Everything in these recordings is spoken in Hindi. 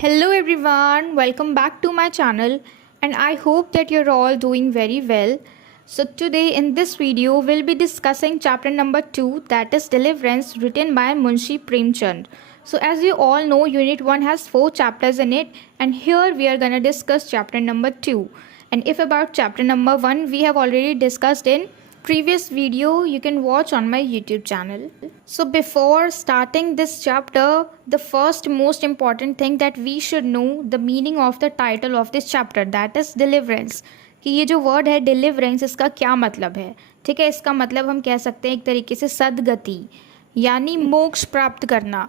Hello everyone, welcome back to my channel and I hope that you're all doing very well. So today in this video we'll be discussing chapter number 2, that is Deliverance, written by Munshi Premchand. So as you all know, unit 1 has 4 chapters in it and here we are going to discuss chapter number 2. And if about chapter number 1 we have already discussed in previous video, you can watch on my YouTube channel. So before starting this chapter, the first most important thing that we should know the meaning of the title of this chapter, that is deliverance. कि ये जो वर्ड है deliverance, इसका क्या मतलब है. ठीक है, इसका मतलब हम कह सकते हैं एक तरीके से सद्गति यानी मोक्ष प्राप्त करना.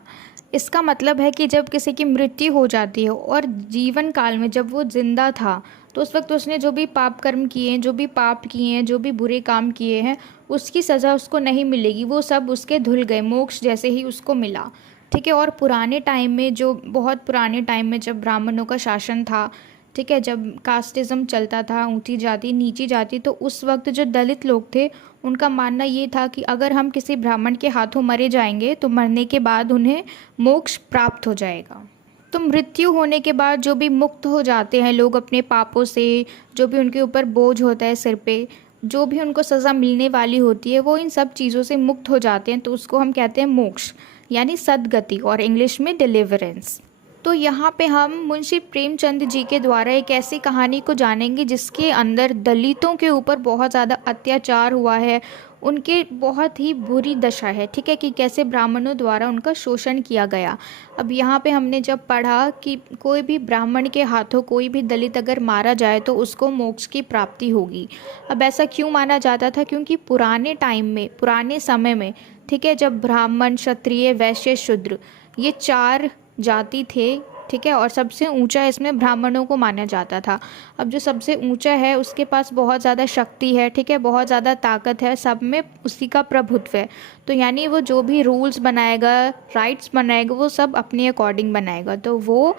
इसका मतलब है कि जब किसी की मृत्यु हो जाती है और जीवन काल में जब वो जिंदा था तो उस वक्त उसने जो भी पाप कर्म किए हैं, जो भी पाप किए हैं, जो भी बुरे काम किए हैं, उसकी सज़ा उसको नहीं मिलेगी. वो सब उसके धुल गए, मोक्ष जैसे ही उसको मिला. ठीक है. और पुराने टाइम में, जो बहुत पुराने टाइम में जब ब्राह्मणों का शासन था, ठीक है, जब कास्टिज़म चलता था, ऊंची जाति नीची जाति, तो उस वक्त जो दलित लोग थे उनका मानना ये था कि अगर हम किसी ब्राह्मण के हाथों मरे जाएंगे तो मरने के बाद उन्हें मोक्ष प्राप्त हो जाएगा. तो मृत्यु होने के बाद जो भी मुक्त हो जाते हैं लोग अपने पापों से, जो भी उनके ऊपर बोझ होता है सिर पे, जो भी उनको सज़ा मिलने वाली होती है, वो इन सब चीज़ों से मुक्त हो जाते हैं. तो उसको हम कहते हैं मोक्ष यानी सद्गति और इंग्लिश में डिलीवरेंस. तो यहाँ पे हम मुंशी प्रेमचंद जी के द्वारा एक ऐसी कहानी को जानेंगे जिसके अंदर दलितों के ऊपर बहुत ज़्यादा अत्याचार हुआ है, उनके बहुत ही बुरी दशा है. ठीक है, कि कैसे ब्राह्मणों द्वारा उनका शोषण किया गया. अब यहाँ पे हमने जब पढ़ा कि कोई भी ब्राह्मण के हाथों कोई भी दलित अगर मारा जाए तो उसको मोक्ष की प्राप्ति होगी. अब ऐसा क्यों माना जाता था? क्योंकि पुराने टाइम में, पुराने समय में, ठीक है, जब ब्राह्मण, क्षत्रिय, वैश्य, शूद्र, ये 4 जाति थे. ठीक है, और सबसे ऊंचा इसमें ब्राह्मणों को माना जाता था. अब जो सबसे ऊंचा है उसके पास बहुत ज़्यादा शक्ति है. ठीक है, बहुत ज़्यादा ताकत है, सब में उसी का प्रभुत्व है. तो यानी वो जो भी रूल्स बनाएगा, राइट्स बनाएगा, वो सब अपने अकॉर्डिंग बनाएगा. तो वो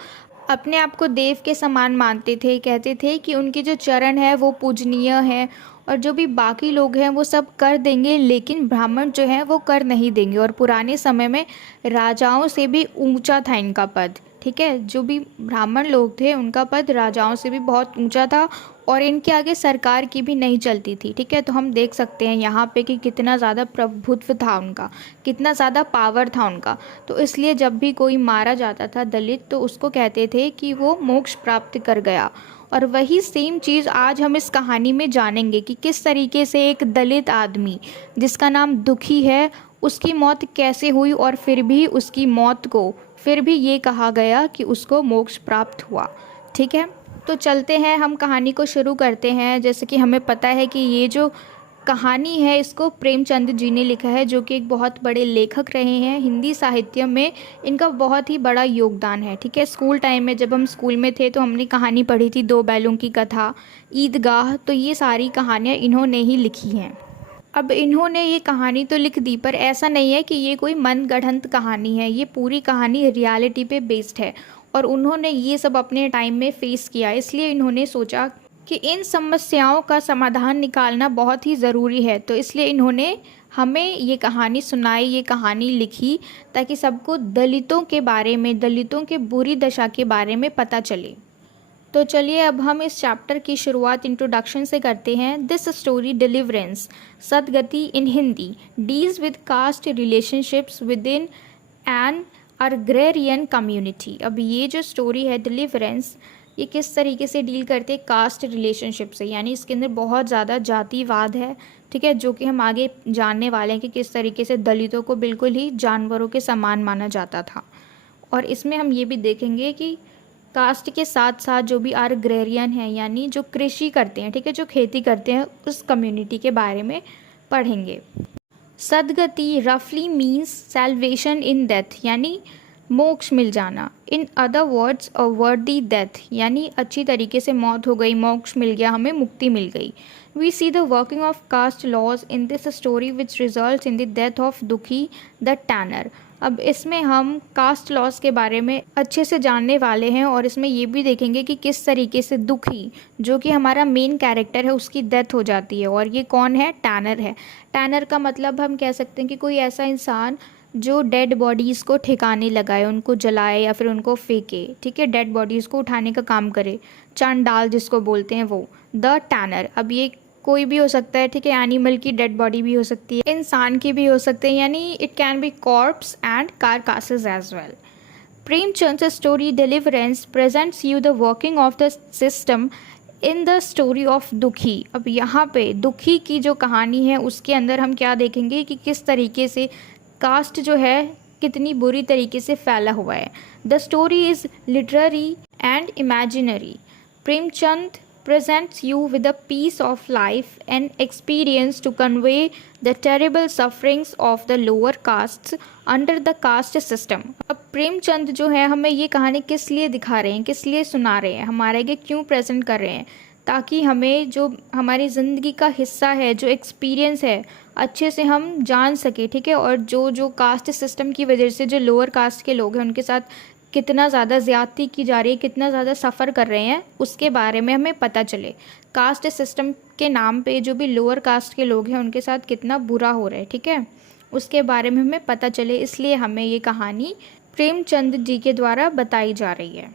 अपने आप को देव के समान मानते थे, कहते थे कि उनके जो चरण है वो पूजनीय है और जो भी बाकी लोग हैं वो सब कर देंगे, लेकिन ब्राह्मण जो हैं वो कर नहीं देंगे. और पुराने समय में राजाओं से भी ऊंचा था इनका पद. ठीक है, जो भी ब्राह्मण लोग थे उनका पद राजाओं से भी बहुत ऊंचा था और इनके आगे सरकार की भी नहीं चलती थी. ठीक है, तो हम देख सकते हैं यहाँ पे कि कितना ज़्यादा प्रभुत्व था उनका, कितना ज़्यादा पावर था उनका. तो इसलिए जब भी कोई मारा जाता था दलित, तो उसको कहते थे कि वो मोक्ष प्राप्त कर गया. और वही सेम चीज़ आज हम इस कहानी में जानेंगे कि किस तरीके से एक दलित आदमी जिसका नाम दुखी है, उसकी मौत कैसे हुई और फिर भी उसकी मौत को फिर भी ये कहा गया कि उसको मोक्ष प्राप्त हुआ. ठीक है, तो चलते हैं, हम कहानी को शुरू करते हैं. जैसे कि हमें पता है कि ये जो कहानी है इसको प्रेमचंद जी ने लिखा है, जो कि एक बहुत बड़े लेखक रहे हैं. हिंदी साहित्य में इनका बहुत ही बड़ा योगदान है. ठीक है, स्कूल टाइम में जब हम स्कूल में थे तो हमने कहानी पढ़ी थी 2 बैलों की कथा, ईदगाह. तो ये सारी कहानियाँ इन्होंने ही लिखी हैं. अब इन्होंने ये कहानी तो लिख दी, पर ऐसा नहीं है कि ये कोई मनगढ़ंत कहानी है. ये पूरी कहानी रियलिटी पे बेस्ड है और उन्होंने ये सब अपने टाइम में फेस किया. इसलिए इन्होंने सोचा कि इन समस्याओं का समाधान निकालना बहुत ही ज़रूरी है. तो इसलिए इन्होंने हमें ये कहानी सुनाई, ये कहानी लिखी, ताकि सबको दलितों के बारे में, दलितों के बुरी दशा के बारे में पता चले. तो चलिए अब हम इस चैप्टर की शुरुआत इंट्रोडक्शन से करते हैं. This story deliverance, Sadgati in Hindi, deals with caste relationships with in an agrarian community. अब ये जो स्टोरी है डिलीवरेंस, ये किस तरीके से डील करते हैं कास्ट रिलेशनशिप से, यानी इसके अंदर बहुत ज़्यादा जातिवाद है. ठीक है, जो कि हम आगे जानने वाले हैं कि किस तरीके से दलितों को बिल्कुल ही जानवरों के समान माना जाता था. और इसमें हम ये भी देखेंगे कि कास्ट के साथ साथ जो भी अग्रेरियन है, यानी जो कृषि करते हैं, ठीक है, जो खेती करते हैं, उस कम्युनिटी के बारे में पढ़ेंगे. सद्गति रफली मीन्स सैल्वेशन इन डेथ, यानी मोक्ष मिल जाना. इन अदर वर्ड्स अ वर्दी डेथ, यानी अच्छी तरीके से मौत हो गई, मोक्ष मिल गया, हमें मुक्ति मिल गई. We see the working of caste laws in this story which result in the death of Dukhi the tanner. अब इसमें हम कास्ट लॉज के बारे में अच्छे से जानने वाले हैं और इसमें ये भी देखेंगे कि किस तरीके से दुखी, जो कि हमारा मेन कैरेक्टर है, उसकी डेथ हो जाती है. और ये कौन है? टैनर है. टैनर का मतलब हम कह सकते हैं कि कोई ऐसा इंसान जो डेड बॉडीज़ को ठिकाने लगाए, उनको जलाए या फिर उनको फेंके, ठीक है, डेड बॉडीज़ को उठाने का काम करे, चांडाल जिसको बोलते हैं वो। द टैनर, अब ये कोई भी हो सकता है, ठीक है, एनिमल की डेड बॉडी भी हो सकती है, इंसान की भी हो सकते हैं, यानी it can be corpse and carcasses as well. Premchand's story Deliverance presents you the working of the system in the story of दुखी। अब यहाँ पे दुखी की जो कहानी है उसके अंदर हम क्या देखेंगे कि किस तरीके से कास्ट जो है कितनी बुरी तरीके से फैला हुआ है। The story is literary and imaginary. Premchand presents you with a piece of life and experience to convey the terrible sufferings of the lower castes under the caste system। अब प्रेमचंद जो है हमें ये कहानी किस लिए दिखा रहे हैं, किस लिए सुना रहे हैं, हमारे आगे क्यों प्रेजेंट कर रहे हैं, ताकि हमें जो हमारी ज़िंदगी का हिस्सा है, जो एक्सपीरियंस है, अच्छे से हम जान सके, ठीक है। और जो जो कास्ट सिस्टम की वजह से जो लोअर कास्ट के लोग हैं उनके साथ कितना ज़्यादा ज़्यादती की जा रही है, कितना ज़्यादा सफ़र कर रहे हैं, उसके बारे में हमें पता चले। कास्ट सिस्टम के नाम पे जो भी लोअर कास्ट के लोग हैं उनके साथ कितना बुरा हो रहा है, ठीक है, उसके बारे में हमें पता चले, इसलिए हमें ये कहानी प्रेमचंद जी के द्वारा बताई जा रही है।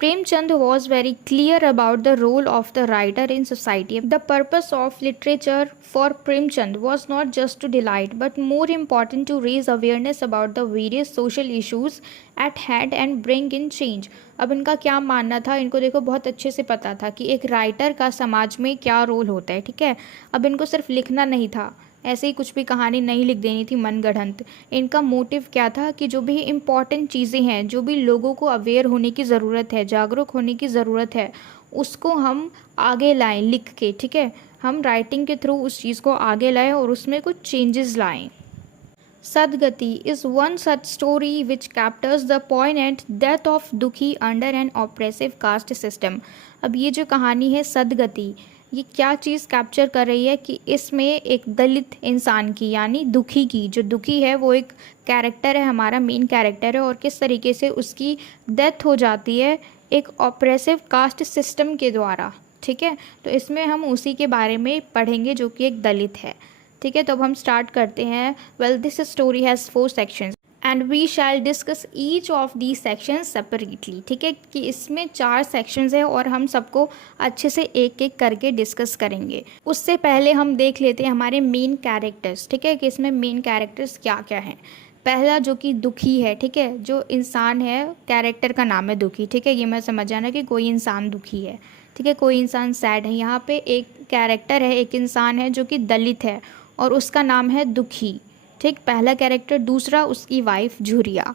Premchand was very clear about the role of the writer in society. The purpose of literature for Premchand was not just to delight, but more important to raise awareness about the various social issues at hand and bring in change. अब इनका क्या मानना था, इनको देखो बहुत अच्छे से पता था कि एक राइटर का समाज में क्या रोल होता है, ठीक है। अब इनको सिर्फ लिखना नहीं था, ऐसे ही कुछ भी कहानी नहीं लिख देनी थी मनगढ़ंत। इनका मोटिव क्या था कि जो भी इम्पॉर्टेंट चीज़ें हैं, जो भी लोगों को अवेयर होने की ज़रूरत है, जागरूक होने की ज़रूरत है, उसको हम आगे लाएं लिख के, ठीक है। हम राइटिंग के थ्रू उस चीज़ को आगे लाएं और उसमें कुछ चेंजेस लाएं। Sadgati is one such story which captures the point death of Dukhi under an oppressive caste system. अब ये जो कहानी है सदगति, ये क्या चीज़ कैप्चर कर रही है कि इसमें एक दलित इंसान की, यानी दुखी की, जो दुखी है वो एक कैरेक्टर है, हमारा मेन कैरेक्टर है, और किस तरीके से उसकी डेथ हो जाती है एक ऑपरेसिव कास्ट सिस्टम के द्वारा, ठीक है। तो इसमें हम उसी के बारे में पढ़ेंगे जो कि एक दलित है, ठीक है। तो अब हम स्टार्ट करते हैं। Well, this story has 4 sections and we shall discuss each of the sections separately, ठीक है, कि इसमें 4 सेक्शंस है और हम सबको अच्छे से एक एक करके डिस्कस करेंगे। उससे पहले हम देख लेते हैं हमारे मेन कैरेक्टर्स, ठीक है, कि इसमें मेन कैरेक्टर्स क्या क्या हैं। पहला जो कि दुखी है, ठीक है, जो इंसान है, कैरेक्टर का नाम है दुखी, ठीक है। ये मैं समझ आना कि कोई इंसान दुखी है, ठीक है, कोई इंसान सैड है। यहाँ पे एक कैरेक्टर है, एक इंसान है जो कि दलित है और उसका नाम है दुखी, ठीक, पहला कैरेक्टर। दूसरा उसकी वाइफ झुरिया,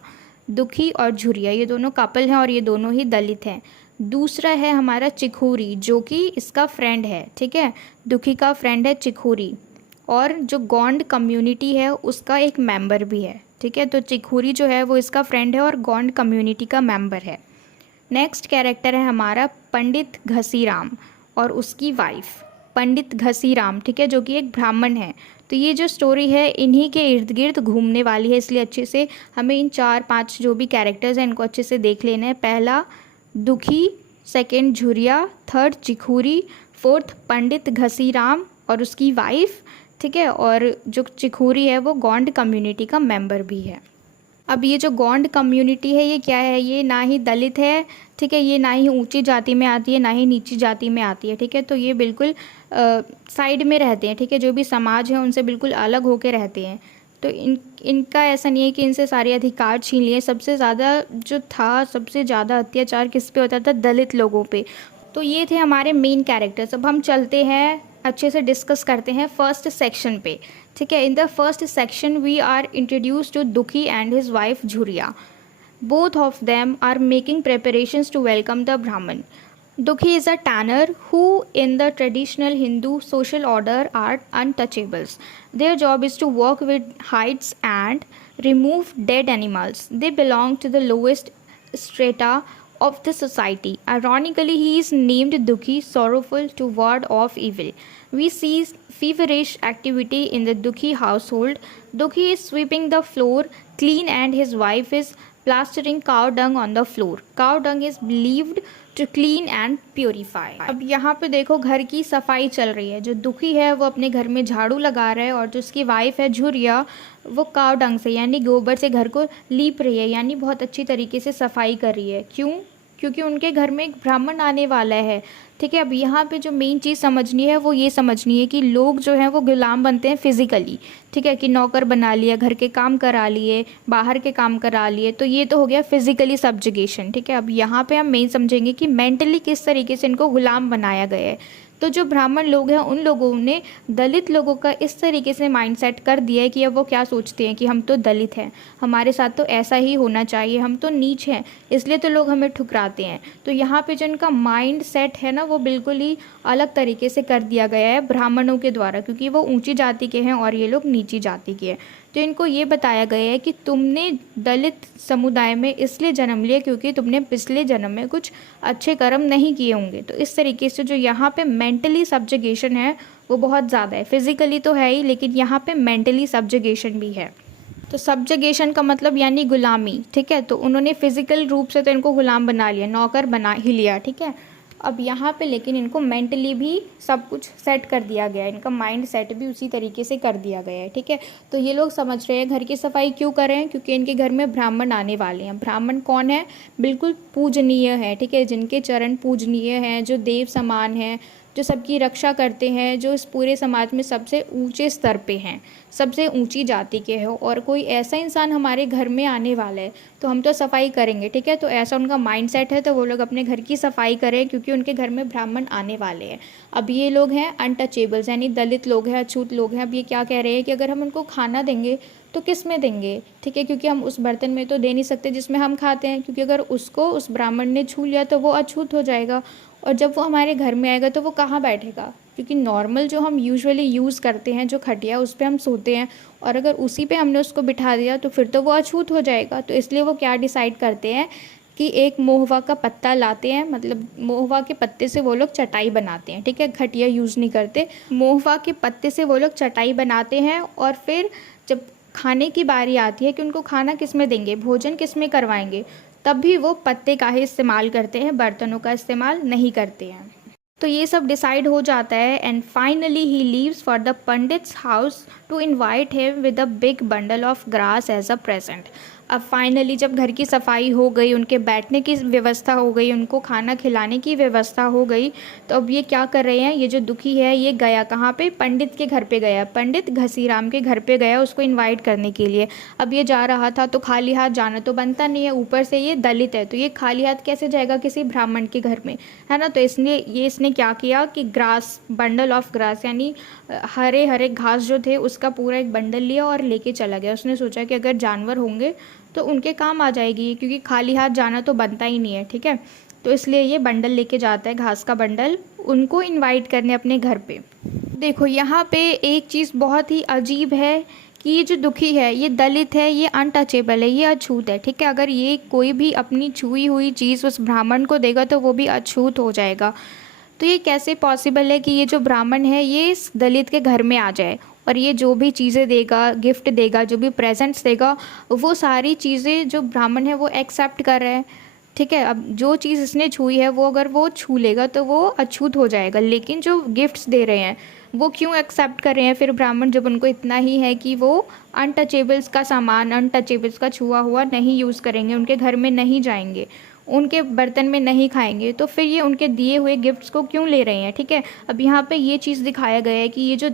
दुखी और झुरिया ये दोनों कपल हैं और ये दोनों ही दलित हैं। दूसरा है हमारा चिखोरी जो कि इसका फ्रेंड है, ठीक है, दुखी का फ्रेंड है चिखोरी, और जो गोंड कम्युनिटी है उसका एक मेंबर भी है, ठीक है। तो चिखोरी जो है वो इसका फ्रेंड है और गोंड कम्युनिटी का मेंबर है। नेक्स्ट कैरेक्टर है हमारा पंडित घसीराम और उसकी वाइफ पंडित घसीराम, ठीक है, जो कि एक ब्राह्मण है। तो ये जो स्टोरी है इन्हीं के इर्द गिर्द घूमने वाली है, इसलिए अच्छे से हमें इन 4-5 जो भी कैरेक्टर्स हैं इनको अच्छे से देख लेना है। पहला दुखी, सेकंड झुरिया, थर्ड चिखोरी, फोर्थ पंडित घसीराम और उसकी वाइफ, ठीक है, और जो चिखोरी है वो गोंड कम्युनिटी का मेंबर भी है। अब ये जो गोंड कम्युनिटी है ये क्या है, ये ना ही दलित है, ठीक है, ये ना ही ऊंची जाति में आती है ना ही नीची जाति में आती है, ठीक है। तो ये बिल्कुल साइड में रहते हैं, ठीक है, जो भी समाज है उनसे बिल्कुल अलग होकर रहते हैं। तो इनका ऐसा नहीं है कि इनसे सारे अधिकार छीन लिए। सबसे ज़्यादा जो था, सबसे ज़्यादा अत्याचार किस पे होता था, दलित लोगों पे। तो ये थे हमारे मेन कैरेक्टर्स। अब हम चलते हैं अच्छे से डिस्कस करते हैं फर्स्ट सेक्शन पे, ठीक है। In the first section we are introduce to Dukhi and his wife Jhuria. Both of them are making preparations to welcome the Brahmin. Dukhi is a tanner who in the traditional Hindu social order are untouchables. Their job is to work with hides and remove dead animals. They belong to the lowest strata of the society. Ironically, he is named Dukhi, sorrowful to ward off evil. We see feverish activity in the Dukhi household. Dukhi is sweeping the floor clean and his wife is plastering cow dung on the floor. Cow dung is believed to clean and purify. अब यहाँ पे देखो घर की सफाई चल रही है। जो दुखी है वो अपने घर में झाड़ू लगा रहा है और जो उसकी वाइफ है झुरिया वो काव डंग से यानी गोबर से घर को लीप रही है, यानी बहुत अच्छी तरीके से सफाई कर रही है। क्यों? क्योंकि उनके घर में एक ब्राह्मण आने वाला है। ठीक है, अब यहाँ पे जो मेन चीज़ समझनी है वो ये समझनी है कि लोग जो हैं वो गुलाम बनते हैं फिजिकली। ठीक है, कि नौकर बना लिया, घर के काम करा लिए, बाहर के काम करा लिए, तो ये तो हो गया फिजिकली सब्जुगेशन। ठीक है, अब यहाँ पे हम मेन समझेंगे कि मेंटली किस तरीके से इनको गुलाम बनाया गया है। तो जो ब्राह्मण लोग हैं उन लोगों ने दलित लोगों का इस तरीके से माइंडसेट कर दिया है कि अब वो क्या सोचते हैं कि हम तो दलित हैं, हमारे साथ तो ऐसा ही होना चाहिए, हम तो नीच हैं, इसलिए तो लोग हमें ठुकराते हैं। तो यहाँ पे जो इनका माइंड सेट है ना वो बिल्कुल ही अलग तरीके से कर दिया गया है ब्राह्मणों के द्वारा, क्योंकि वो ऊंची जाति के हैं और ये लोग नीची जाति के हैं। तो इनको ये बताया गया है कि तुमने दलित समुदाय में इसलिए जन्म लिया क्योंकि तुमने पिछले जन्म में कुछ अच्छे कर्म नहीं किए होंगे। तो इस तरीके से जो यहाँ पे मेंटली सब्जुगेशन है वो बहुत ज़्यादा है। फिजिकली तो है ही, लेकिन यहाँ पे मेंटली सब्जुगेशन भी है। तो सब्जुगेशन का मतलब यानी गुलामी। ठीक है, तो उन्होंने फिजिकल रूप से तो इनको गुलाम बना लिया, नौकर बना ही लिया। ठीक है, अब यहाँ पे लेकिन इनको मेंटली भी सब कुछ सेट कर दिया गया है, इनका माइंड सेट भी उसी तरीके से कर दिया गया है। ठीक है, तो ये लोग समझ रहे हैं घर की सफाई क्यों कर रहे हैं, क्योंकि इनके घर में ब्राह्मण आने वाले हैं। ब्राह्मण कौन है? बिल्कुल पूजनीय है। ठीक है, जिनके चरण पूजनीय हैं, जो देव समान हैं, जो सबकी रक्षा करते हैं, जो इस पूरे समाज में सबसे ऊंचे स्तर पे हैं, सबसे ऊंची जाति के हो, और कोई ऐसा इंसान हमारे घर में आने वाला है तो हम तो सफाई करेंगे। ठीक है, तो ऐसा उनका माइंडसेट है, तो वो लोग अपने घर की सफाई करें क्योंकि उनके घर में ब्राह्मण आने वाले हैं। अब ये लोग हैं अनटचेबल्स, यानी दलित लोग हैं, अछूत लोग हैं। अब ये क्या कह रहे हैं कि अगर हम उनको खाना देंगे तो किस में देंगे? ठीक है, क्योंकि हम उस बर्तन में तो दे नहीं सकते जिसमें हम खाते हैं, क्योंकि अगर उसको उस ब्राह्मण ने छू लिया तो वो अछूत हो जाएगा, और जब वो हमारे घर में आएगा तो वो कहाँ बैठेगा? क्योंकि नॉर्मल जो हम यूजुअली यूज़ करते हैं जो खटिया, उस पर हम सोते हैं, और अगर उसी पे हमने उसको बिठा दिया तो फिर तो वो अछूत हो जाएगा। तो इसलिए वो क्या डिसाइड करते हैं कि एक मोहवा का पत्ता लाते हैं, मतलब मोहवा के पत्ते से वो लोग चटाई बनाते हैं। ठीक है, खटिया यूज़ नहीं करते, मोहवा के पत्ते से वो लोग चटाई बनाते हैं। और फिर जब खाने की बारी आती है कि उनको खाना किस में देंगे, भोजन किस में करवाएंगे, तब भी वो पत्ते का ही इस्तेमाल करते हैं, बर्तनों का इस्तेमाल नहीं करते हैं। तो ये सब डिसाइड हो जाता है, and finally he leaves for the pandit's house to invite him with a big bundle of grass as a present. अब फाइनली जब घर की सफाई हो गई, उनके बैठने की व्यवस्था हो गई, उनको खाना खिलाने की व्यवस्था हो गई, तो अब ये क्या कर रहे हैं, ये जो दुखी है ये गया कहाँ पे? पंडित के घर पे गया, पंडित घसीराम के घर पे गया उसको इनवाइट करने के लिए। अब ये जा रहा था तो खाली हाथ जाना तो बनता नहीं है, ऊपर से ये दलित है तो ये खाली हाथ कैसे जाएगा किसी ब्राह्मण के घर में, है ना? तो इसने क्या किया कि ग्रास, बंडल ऑफ ग्रास यानी हरे हरे घास जो थे उसका पूरा एक बंडल लिया और लेके चला गया। उसने सोचा कि अगर जानवर होंगे तो उनके काम आ जाएगी, क्योंकि खाली हाथ जाना तो बनता ही नहीं है। ठीक है, तो इसलिए ये बंडल लेके जाता है, घास का बंडल, उनको इनवाइट करने अपने घर पे। देखो यहाँ पे एक चीज़ बहुत ही अजीब है कि ये जो दुखी है ये दलित है, ये अनटचेबल है, ये अछूत है। ठीक है, अगर ये कोई भी अपनी छुई हुई चीज़ उस ब्राह्मण को देगा तो वो भी अछूत हो जाएगा। तो ये कैसे पॉसिबल है कि ये जो ब्राह्मण है ये इस दलित के घर में आ जाए और ये जो भी चीज़ें देगा, गिफ्ट देगा, जो भी प्रेजेंट्स देगा, वो सारी चीज़ें जो ब्राह्मण है वो एक्सेप्ट कर रहे हैं। ठीक है, अब जो चीज़ इसने छुई है वो अगर वो छू लेगा तो वो अछूत हो जाएगा, लेकिन जो गिफ्ट्स दे रहे हैं वो क्यों एक्सेप्ट कर रहे हैं फिर ब्राह्मण, जब उनको इतना ही है कि वो अनटचेबल्स का सामान, अनटचेबल्स का छुआ हुआ नहीं यूज़ करेंगे, उनके घर में नहीं जाएंगे, उनके बर्तन में नहीं खाएंगे, तो फिर ये उनके दिए हुए गिफ्ट्स को क्यों ले रहे हैं? ठीक है, अब यहाँ पे ये चीज़ दिखाया गया है कि ये जो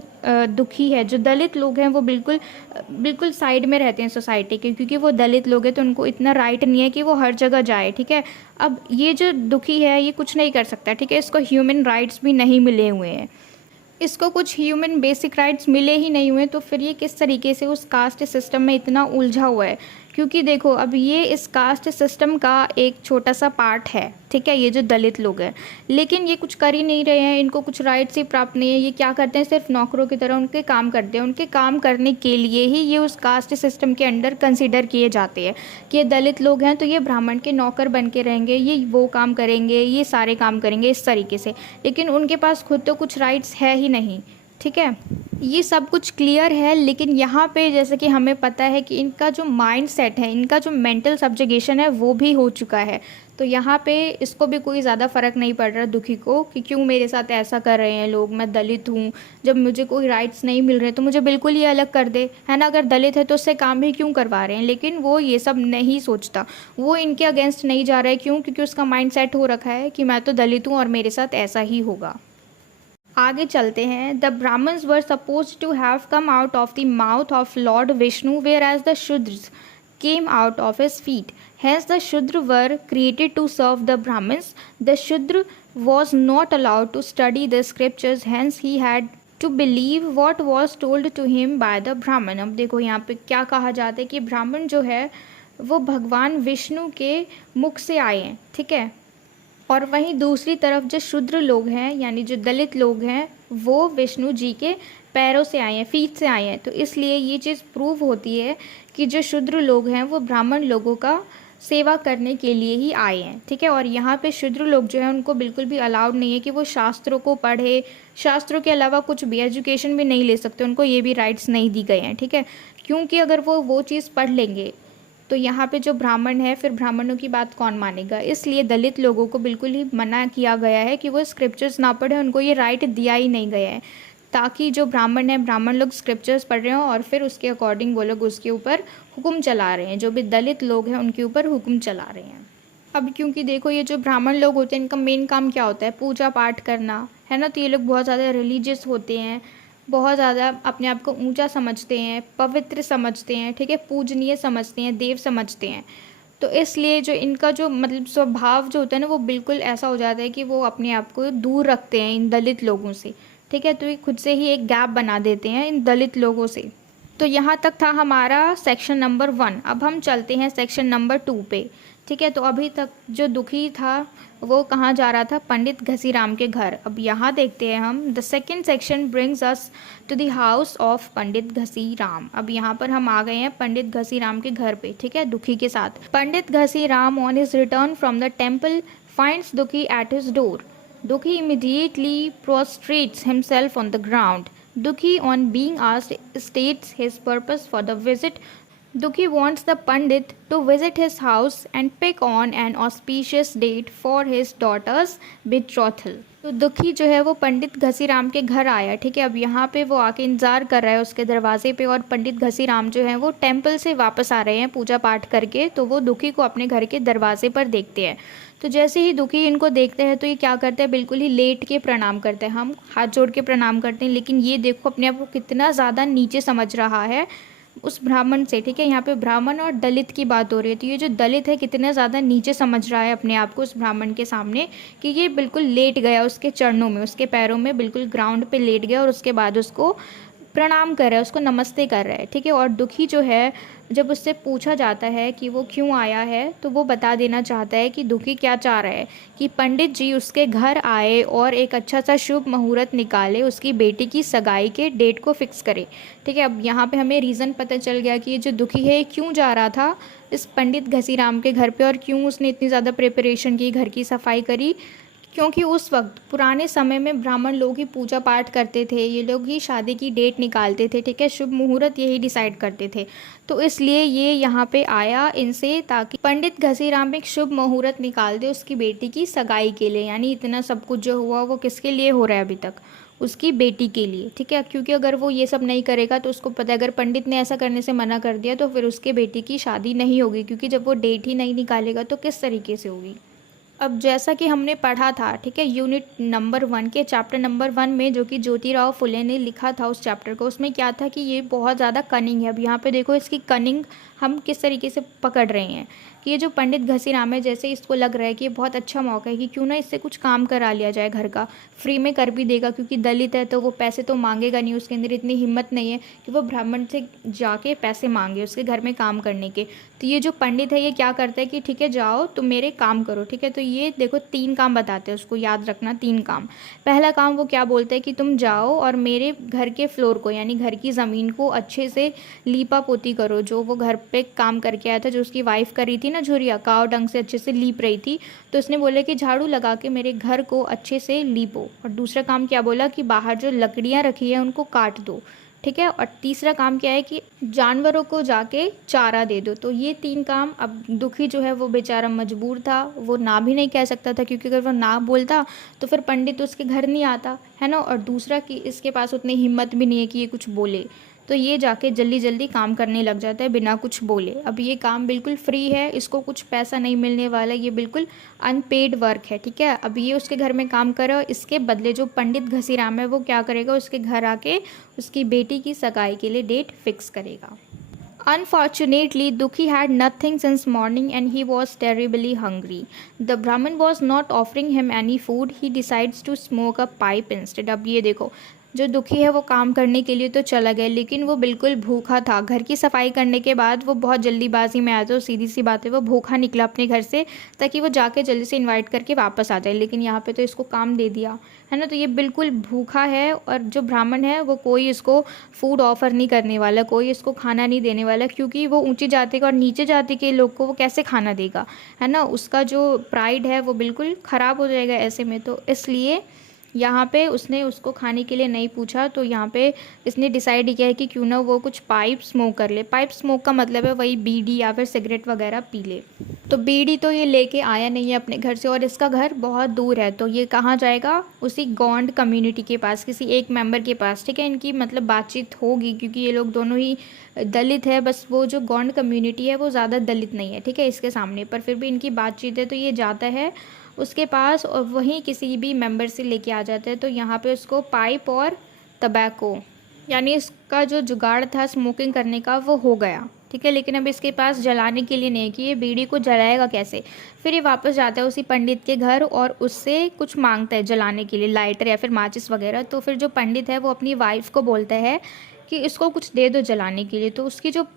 दुखी है, जो दलित लोग हैं, वो बिल्कुल साइड में रहते हैं सोसाइटी के, क्योंकि वो दलित लोग हैं तो उनको इतना राइट नहीं है कि वो हर जगह जाए। ठीक है, अब ये जो दुखी है ये कुछ नहीं कर सकता। ठीक है, इसको ह्यूमन राइट्स भी नहीं मिले हुए हैं, इसको कुछ ह्यूमन बेसिक राइट्स मिले ही नहीं हुए, तो फिर ये किस तरीके से उस कास्ट सिस्टम में इतना उलझा हुआ है? क्योंकि देखो अब ये इस कास्ट सिस्टम का एक छोटा सा पार्ट है। ठीक है, ये जो दलित लोग हैं, लेकिन ये कुछ कर ही नहीं रहे हैं, इनको कुछ राइट्स ही प्राप्त नहीं है। ये क्या करते हैं, सिर्फ नौकरों की तरह उनके काम करते हैं। उनके काम करने के लिए ही ये उस कास्ट सिस्टम के अंडर कंसिडर किए जाते हैं कि ये दलित लोग हैं तो ये ब्राह्मण के नौकर बन के रहेंगे, ये वो काम करेंगे, ये सारे काम करेंगे इस तरीके से, लेकिन उनके पास खुद तो कुछ राइट्स है ही नहीं। ठीक है, ये सब कुछ क्लियर है, लेकिन यहाँ पे जैसे कि हमें पता है कि इनका जो माइंड सेट है, इनका जो मेंटल सब्जुगेशन है वो भी हो चुका है। तो यहाँ पे इसको भी कोई ज़्यादा फ़र्क नहीं पड़ रहा दुखी को कि क्यों मेरे साथ ऐसा कर रहे हैं लोग, मैं दलित हूँ, जब मुझे कोई राइट्स नहीं मिल रहे तो मुझे बिल्कुल ही अलग कर दे, है ना। अगर दलित है तो उससे काम भी क्यों करवा रहे हैं, लेकिन वो ये सब नहीं सोचता, वो इनके अगेंस्ट नहीं जा रहा है। क्यों? क्योंकि उसका माइंड सेट हो रखा है कि मैं तो दलित हूँ और मेरे साथ ऐसा ही होगा। आगे चलते हैं। The Brahmins were suppose to have come out of the mouth of lord Vishnu, whereas the Shudras came out of his feet. Hence the Shudra were created to serve the Brahmins. The Shudra was not allowed to study the scriptures, hence he had to believe what was told to him by the Brahman. अब देखो यहाँ पे क्या कहा जाता है कि ब्राह्मण जो है वो भगवान विष्णु के मुख से आए हैं, ठीक है। और वहीं दूसरी तरफ जो शूद्र लोग हैं यानी जो दलित लोग हैं वो विष्णु जी के पैरों से आए हैं, फीट से आए हैं। तो इसलिए ये चीज़ प्रूव होती है कि जो शूद्र लोग हैं वो ब्राह्मण लोगों का सेवा करने के लिए ही आए हैं, ठीक है। और यहाँ पे शूद्र लोग जो है उनको बिल्कुल भी अलाउड नहीं है कि वो शास्त्रों को पढ़े, शास्त्रों के अलावा कुछ भी एजुकेशन भी नहीं ले सकते, उनको ये भी राइट्स नहीं दी गए हैं, ठीक है। क्योंकि अगर वो चीज़ पढ़ लेंगे तो यहाँ पे जो ब्राह्मण है फिर ब्राह्मणों की बात कौन मानेगा। इसलिए दलित लोगों को बिल्कुल ही मना किया गया है कि वो स्क्रिप्चर्स ना पढ़े, उनको ये राइट दिया ही नहीं गया है, ताकि जो ब्राह्मण है ब्राह्मण लोग स्क्रिप्चर्स पढ़ रहे हो और फिर उसके अकॉर्डिंग वो लोग उसके ऊपर हुक्म चला रहे हैं, जो भी दलित लोग हैं उनके ऊपर हुक्म चला रहे हैं। अब क्योंकि देखो ये जो ब्राह्मण लोग होते हैं इनका मेन काम क्या होता है, पूजा पाठ करना, है ना। तो ये लोग बहुत ज़्यादा रिलीजियस होते हैं, बहुत ज़्यादा अपने आप को ऊंचा समझते हैं, पवित्र समझते हैं, ठीक है, पूजनीय समझते हैं, देव समझते हैं। तो इसलिए जो इनका जो मतलब स्वभाव जो होता है ना वो बिल्कुल ऐसा हो जाता है कि वो अपने आप को दूर रखते हैं इन दलित लोगों से, ठीक है। तो ये खुद से ही एक गैप बना देते हैं इन दलित लोगों से। तो यहाँ तक था हमारा सेक्शन नंबर 1। अब हम चलते हैं सेक्शन नंबर 2 पे, ठीक है। तो अभी तक जो दुखी था वो कहाँ जा रहा था, पंडित घसीराम के घर। अब यहाँ देखते हैं हम the second section brings us to the house of पंडित घसीराम। अब यहाँ पर हम आ गए हैं पंडित घसीराम के घर पे, ठीक है, दुखी के साथ। Pandit Ghasiram on his return from the temple finds Dukhi at his door. Dukhi immediately prostrates himself on the ground. Dukhi, on being asked, states his purpose for the visit. Dukhi wants the Pandit to visit his house and pick on an auspicious date for his daughter's betrothal. तो दुखी जो है वो पंडित घसीराम के घर आया, ठीक है। अब यहाँ पे वो आके इंतज़ार कर रहा है उसके दरवाजे पे, और पंडित घसीराम जो है वो टेम्पल से वापस आ रहे हैं पूजा पाठ करके। तो वो दुखी को अपने घर के दरवाजे पर देखते हैं। तो जैसे ही दुखी इनको देखते हैं तो ये क्या करते हैं, बिल्कुल ही लेट के प्रणाम करते हैं। हम हाथ जोड़ के प्रणाम करते हैं, लेकिन ये देखो अपने आप को कितना ज़्यादा नीचे समझ रहा है उस ब्राह्मण से, ठीक है। यहाँ पे ब्राह्मण और दलित की बात हो रही है। तो ये जो दलित है कितना ज़्यादा नीचे समझ रहा है अपने आप को उस ब्राह्मण के सामने कि ये बिल्कुल लेट गया उसके चरणों में, उसके पैरों में बिल्कुल ग्राउंड पे लेट गया और उसके बाद उसको प्रणाम कर रहा है, उसको नमस्ते कर रहा है, ठीक है। और दुखी जो है जब उससे पूछा जाता है कि वो क्यों आया है तो वो बता देना चाहता है कि दुखी क्या चाह रहा है कि पंडित जी उसके घर आए और एक अच्छा सा शुभ मुहूर्त निकाले, उसकी बेटी की सगाई के डेट को फिक्स करे, ठीक है। अब यहाँ पे हमें रीज़न पता चल गया कि ये जो दुखी है क्यों जा रहा था इस पंडित घसीराम के घर पे और क्यों उसने इतनी ज़्यादा प्रिपरेशन की, घर की सफाई करी। क्योंकि उस वक्त पुराने समय में ब्राह्मण लोग ही पूजा पाठ करते थे, ये लोग ही शादी की डेट निकालते थे, ठीक है, शुभ मुहूर्त यही डिसाइड करते थे। तो इसलिए ये यहाँ पे आया इनसे ताकि पंडित घसीराम एक शुभ मुहूर्त निकाल दे उसकी बेटी की सगाई के लिए। यानी इतना सब कुछ जो हुआ वो किसके लिए हो रहा है अभी तक, उसकी बेटी के लिए, ठीक है। क्योंकि अगर वो ये सब नहीं करेगा तो उसको पता है अगर पंडित ने ऐसा करने से मना कर दिया तो फिर उसके बेटी की शादी नहीं होगी, क्योंकि जब वो डेट ही नहीं निकालेगा तो किस तरीके से होगी। अब जैसा कि हमने पढ़ा था, ठीक है, यूनिट नंबर 1 के चैप्टर नंबर 1 में जो कि ज्योतिराव फुले ने लिखा था उस चैप्टर को, उसमें क्या था कि ये बहुत ज़्यादा कनिंग है। अब यहाँ पे देखो इसकी कनिंग हम किस तरीके से पकड़ रहे हैं कि ये जो पंडित घसीराम है जैसे इसको लग रहा है कि ये बहुत अच्छा मौका है कि क्यों ना इससे कुछ काम करा लिया जाए, घर का फ्री में कर भी देगा, क्योंकि दलित है तो वो पैसे तो मांगेगा नहीं, उसके अंदर इतनी हिम्मत नहीं है कि वो ब्राह्मण से जाके पैसे मांगे उसके घर में काम करने के। तो ये जो पंडित है ये क्या करता है कि ठीक है जाओ तुम मेरे काम करो, ठीक है। तो ये देखो 3 काम बताते हैं, उसको याद रखना 3 काम। पहला काम वो क्या बोलते हैं कि तुम जाओ और मेरे घर के फ्लोर को यानी घर की ज़मीन को अच्छे से लीपा पोती करो। जो वो घर पे काम करके आया था, जो उसकी वाइफ कर रही थी ना ना झुरिया, काव डंग से अच्छे से लीप रही थी, तो उसने बोला कि झाड़ू लगा के मेरे घर को अच्छे से लीपो। और दूसरा काम क्या बोला कि बाहर जो लकड़ियाँ रखी है उनको काट दो, ठीक है। और तीसरा काम क्या है कि जानवरों को जाके चारा दे दो। तो ये 3 काम अब दुखी जो है वो बेचारा मजबूर था, वो ना भी नहीं कह सकता था, क्योंकि अगर वो ना बोलता तो फिर पंडित उसके घर नहीं आता, है ना। और दूसरा कि इसके पास उतनी हिम्मत भी नहीं है कि ये कुछ बोले, तो ये जाके जल्दी जल्दी काम करने लग जाता है बिना कुछ बोले। अब ये काम बिल्कुल फ्री है, इसको कुछ पैसा नहीं मिलने वाला, ये बिल्कुल अनपेड वर्क है, ठीक है। अब ये उसके घर में काम करे और इसके बदले जो पंडित घसीराम है वो क्या करेगा, उसके घर आके उसकी बेटी की सगाई के लिए डेट फिक्स करेगा। Unfortunately, Dukhi had nothing since morning and he was terribly hungry. The Brahmin was not offering him any food. He decides to smoke a pipe instead. अब ये देखो, जो दुखी है वो काम करने के लिए तो चला गया, लेकिन वो बिल्कुल भूखा था। घर की सफाई करने के बाद वो बहुत जल्दीबाजी में आया, तो सीधी सी बात है वो भूखा निकला अपने घर से, ताकि वो जाके जल्दी से इनवाइट करके वापस आ जाए। लेकिन यहाँ पे तो इसको काम दे दिया, है ना। तो ये बिल्कुल भूखा है, और जो ब्राह्मण है वो कोई इसको फूड ऑफर नहीं करने वाला, कोई इसको खाना नहीं देने वाला, क्योंकि वो ऊंची जाति का और नीचे जाति के लोग को वो कैसे खाना देगा, है ना। उसका जो प्राइड है वो बिल्कुल ख़राब हो जाएगा ऐसे में। तो इसलिए यहाँ पे उसने उसको खाने के लिए नहीं पूछा। तो यहाँ पे इसने डिसाइड किया है कि क्यों ना वो कुछ पाइप स्मोक कर ले। पाइप स्मोक का मतलब है वही बीड़ी या फिर सिगरेट वगैरह पी ले। तो बीड़ी तो ये लेके आया नहीं है अपने घर से, और इसका घर बहुत दूर है, तो ये कहाँ जाएगा, उसी गौंड कम्युनिटी के पास, किसी एक मेंबर के पास, ठीक है। इनकी मतलब बातचीत होगी, क्योंकि ये लोग दोनों ही दलित है, बस वो जो गौंड कम्युनिटी है वो ज़्यादा दलित नहीं है, ठीक है, इसके सामने, पर फिर भी इनकी बातचीत है। तो ये जाता है उसके पास और वहीं किसी भी मेंबर से लेके आ जाता है। तो यहाँ पे उसको पाइप और टबैको, यानी इसका जो जुगाड़ था स्मोकिंग करने का वो हो गया, ठीक है। लेकिन अब इसके पास जलाने के लिए नहीं है कि ये बीड़ी को जलाएगा कैसे। फिर ये वापस जाता है उसी पंडित के घर और उससे कुछ मांगता है जलाने के लिए, लाइटर या फिर माचिस वगैरह। तो फिर जो पंडित है वो अपनी वाइफ को बोलता है कि इसको कुछ दे दो जलाने के लिए। तो उसकी जो